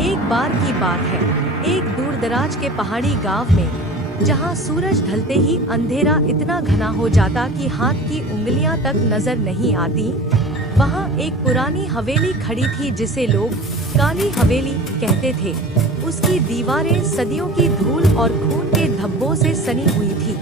एक बार की बात है, एक दूरदराज के पहाड़ी गांव में, जहां सूरज ढलते ही अंधेरा इतना घना हो जाता कि हाथ की उंगलियां तक नजर नहीं आती, वहां एक पुरानी हवेली खड़ी थी जिसे लोग काली हवेली कहते थे। उसकी दीवारें सदियों की धूल और खून के धब्बों से सनी हुई थी।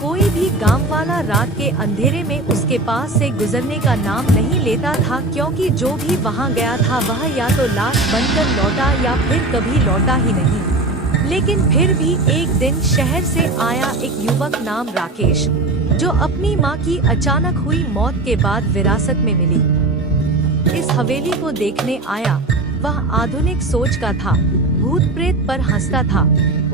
कोई भी गांव वाला रात के अंधेरे में उसके पास से गुजरने का नाम नहीं लेता था, क्योंकि जो भी वहां गया था वह या तो लाश बनकर लौटा या फिर कभी लौटा ही नहीं। लेकिन फिर भी एक दिन शहर से आया एक युवक नाम राकेश, जो अपनी मां की अचानक हुई मौत के बाद विरासत में मिली इस हवेली को देखने आया। वह आधुनिक सोच का था, भूत प्रेत पर हंसता था।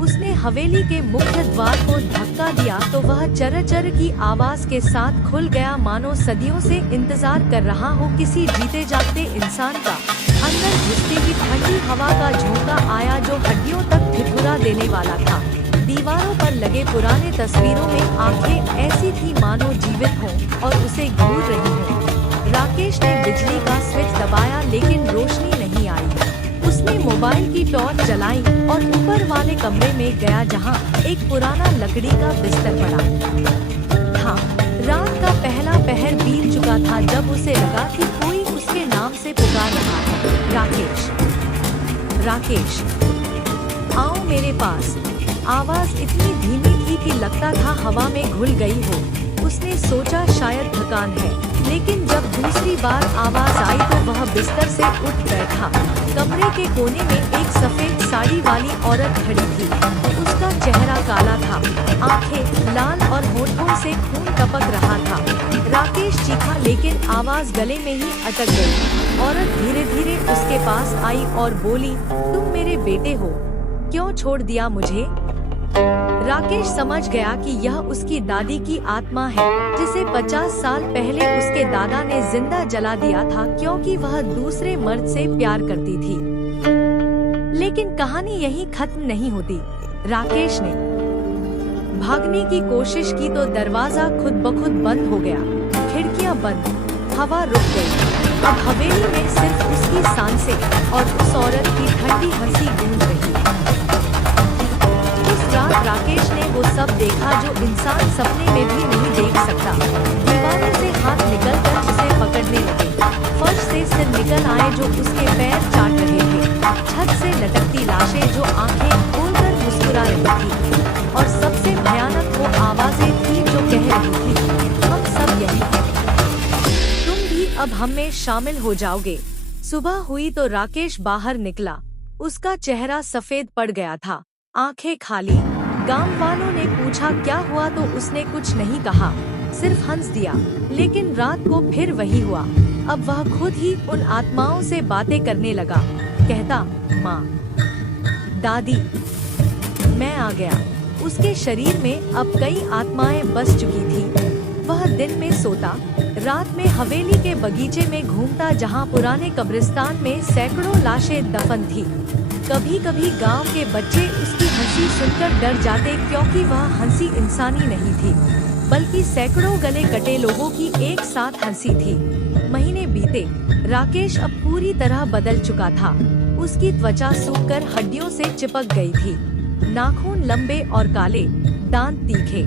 उसने हवेली के मुख्य द्वार को धक्का दिया तो वह चर चर की आवाज के साथ खुल गया, मानो सदियों से इंतजार कर रहा हो किसी जीते जागते इंसान का। अंदर घुसते ही ठंडी हवा का झोंका आया जो हड्डियों तक ठिठुरा देने वाला था। दीवारों पर लगे पुराने तस्वीरों में आंखें ऐसी थी मानो जीवित हों और उसे घूर रही हों। राकेश ने बिजली का स्विच दबाया लेकिन रोशनी नहीं आई। उसने मोबाइल की टॉर्च जलाई और ऊपर वाले कमरे में गया जहां एक पुराना लकड़ी का बिस्तर पड़ा था। रात का पहला पहर बीत चुका था जब उसे लगा कि कोई उसके नाम से पुकार रहा है, राकेश, राकेश, आओ मेरे पास। आवाज इतनी धीमी थी कि लगता था हवा में घुल गई हो। उसने सोचा शायद थकान है, लेकिन जब दूसरी बार आवाज आई तो वह बिस्तर से उठ बैठा। कमरे के कोने में एक सफेद साड़ी वाली औरत खड़ी थी। उसका चेहरा काला था, आंखें लाल और होठों से खून टपक रहा था। राकेश चीखा लेकिन आवाज गले में ही अटक गई। औरत धीरे धीरे उसके पास आई और बोली, तुम मेरे बेटे हो, क्यों छोड़ दिया मुझे? राकेश समझ गया कि यह उसकी दादी की आत्मा है, जिसे 50 साल पहले उसके दादा ने जिंदा जला दिया था क्योंकि वह दूसरे मर्द से प्यार करती थी। लेकिन कहानी यहीं खत्म नहीं होती। राकेश ने भागने की कोशिश की तो दरवाजा खुद ब खुद बंद हो गया, खिड़कियां बंद, हवा रुक गई। अब हवेली में सिर्फ उसकी सांसें और उस औरत की ठंडी हंसी गूंज रही। रात राकेश ने वो सब देखा जो इंसान सपने में भी नहीं देख सकता। दीवारों से हाथ निकलकर उसे पकड़ने लगे, फर्श से सिर निकल आए जो उसके पैर चाट रहे थे, छत से लटकती लाशें जो आंखें खोलकर मुस्कुरा रही थी, और सबसे भयानक वो आवाजें थी जो कह रही थी, हम सब यही हैं, तुम भी अब हम में शामिल हो जाओगे। सुबह हुई तो राकेश बाहर निकला। उसका चेहरा सफेद पड़ गया था, आंखें खाली। गांव वालों ने पूछा क्या हुआ तो उसने कुछ नहीं कहा, सिर्फ हंस दिया। लेकिन रात को फिर वही हुआ। अब वह खुद ही उन आत्माओं से बातें करने लगा, कहता, माँ, दादी, मैं आ गया। उसके शरीर में अब कई आत्माएं बस चुकी थी। वह दिन में सोता, रात में हवेली के बगीचे में घूमता जहाँ पुराने कब्रिस्तान में सैकड़ों लाशें दफन थी। कभी कभी गांव के बच्चे उसकी हंसी सुनकर डर जाते क्योंकि वह हंसी इंसानी नहीं थी, बल्कि सैकड़ों गले कटे लोगों की एक साथ हंसी थी। महीने बीते, राकेश अब पूरी तरह बदल चुका था। उसकी त्वचा सूखकर हड्डियों से चिपक गई थी, नाखून लंबे और काले, दांत तीखे।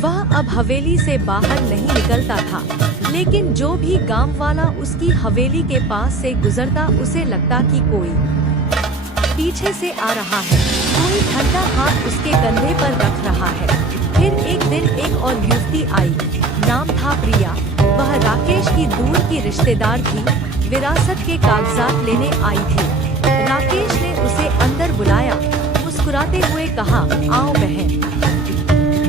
वह अब हवेली से बाहर नहीं निकलता था, लेकिन जो भी गांव वाला उसकी हवेली के पास से गुजरता उसे लगता कि कोई पीछे से आ रहा है, कोई ठंडा हाथ उसके कंधे पर रख रहा है। फिर एक दिन एक और युवती आई, नाम था प्रिया। वह राकेश की दूर की रिश्तेदार थी, विरासत के कागजात लेने आई थी। राकेश ने उसे अंदर बुलाया, मुस्कुराते हुए कहा, आओ बहन,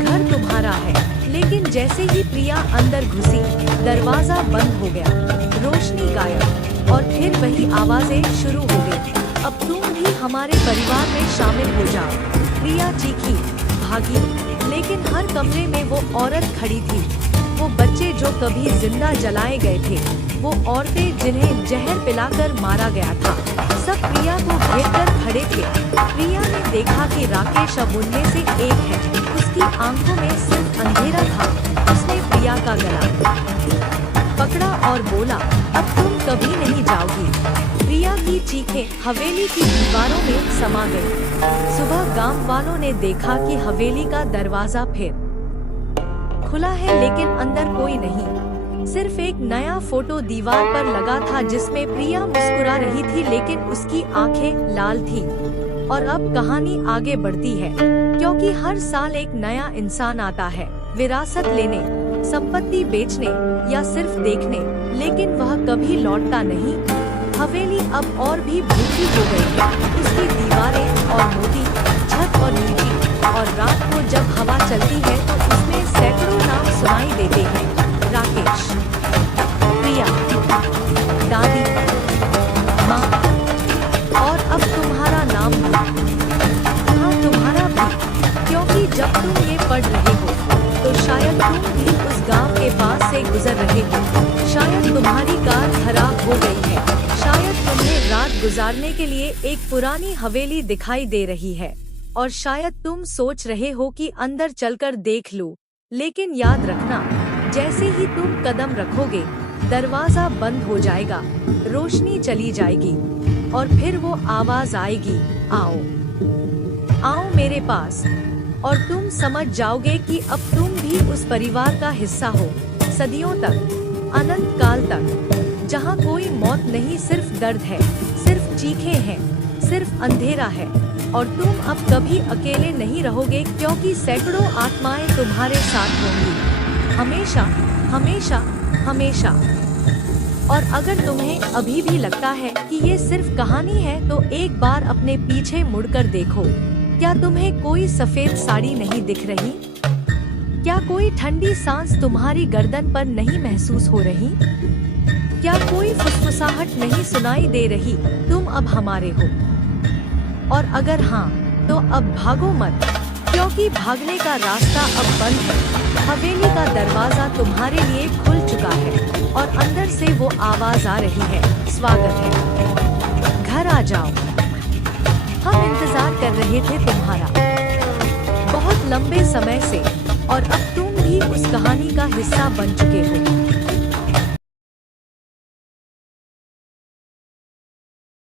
घर तुम्हारा है। लेकिन जैसे ही प्रिया अंदर घुसी, दरवाजा बंद हो गया, रोशनी गायब, और फिर वही आवाजें शुरू हो गई, अब तुम भी हमारे परिवार में शामिल हो जाओ। प्रिया चीखी, भागी, लेकिन हर कमरे में वो औरत खड़ी थी। वो बच्चे जो कभी जिंदा जलाए गए थे, वो औरतें जिन्हें जहर पिलाकर मारा गया था, सब प्रिया को घेरकर खड़े थे। प्रिया ने देखा कि राकेश अब उनमें से एक है। उसकी आंखों में सिर्फ अंधेरा था। उसने प्रिया का गला पकड़ा और बोला, अब तुम कभी नहीं जाओगी। प्रिया प्रिया की चीखें हवेली की दीवारों में समा गई। सुबह गांव वालों ने देखा कि हवेली का दरवाजा फिर खुला है, लेकिन अंदर कोई नहीं। सिर्फ एक नया फोटो दीवार पर लगा था जिसमें प्रिया मुस्कुरा रही थी, लेकिन उसकी आंखें लाल थीं। और अब कहानी आगे बढ़ती है, क्योंकि हर साल एक नया इंसान आता है, विरासत लेने, संपत्ति बेचने या सिर्फ देखने, लेकिन वह कभी लौटता नहीं। हवेली अब और भी भूखी हो गई है। उसकी दीवारें और मोती, छत और नीची, और रात को जब हवा चलती है तो उसमें सैकड़ों नाम सुनाई देते हैं। राकेश, प्रिया, दादी, माँ, और अब तुम्हारा नाम भी। हाँ, तुम्हारा भी, क्योंकि जब तुम ये पढ़ रहे हो तो शायद तुम भी उस गांव के पास से गुजर रहे हो। शायद तुम्हारी कार खराब हो गई है, शायद तुम्हें रात गुजारने के लिए एक पुरानी हवेली दिखाई दे रही है, और शायद तुम सोच रहे हो कि अंदर चलकर देख लूं। लेकिन याद रखना, जैसे ही तुम कदम रखोगे दरवाजा बंद हो जाएगा, रोशनी चली जाएगी, और फिर वो आवाज आएगी, आओ, आओ मेरे पास। और तुम समझ जाओगे कि अब तुम भी उस परिवार का हिस्सा हो, सदियों तक, अनंत काल तक, जहाँ कोई मौत नहीं, सिर्फ दर्द है, सिर्फ चीखें हैं, सिर्फ अंधेरा है। और तुम अब कभी अकेले नहीं रहोगे, क्योंकि सैकड़ों आत्माएं तुम्हारे साथ होंगी, हमेशा, हमेशा, हमेशा। और अगर तुम्हें अभी भी लगता है कि ये सिर्फ कहानी है, तो एक बार अपने पीछे मुड़कर देखो। क्या तुम्हें कोई सफेद साड़ी नहीं दिख रही? क्या कोई ठंडी सांस तुम्हारी गर्दन पर नहीं महसूस हो रही? क्या कोई फुसफुसाहट नहीं सुनाई दे रही? तुम अब हमारे हो। और अगर हाँ, तो अब भागो मत, क्योंकि भागने का रास्ता अब बंद है। हवेली का दरवाजा तुम्हारे लिए खुल चुका है, और अंदर से वो आवाज आ रही है, स्वागत है, घर आ जाओ, हम इंतजार कर रहे थे तुम्हारा, बहुत लंबे समय से, और अब तुम भी उस कहानी का हिस्सा बन चुके हो।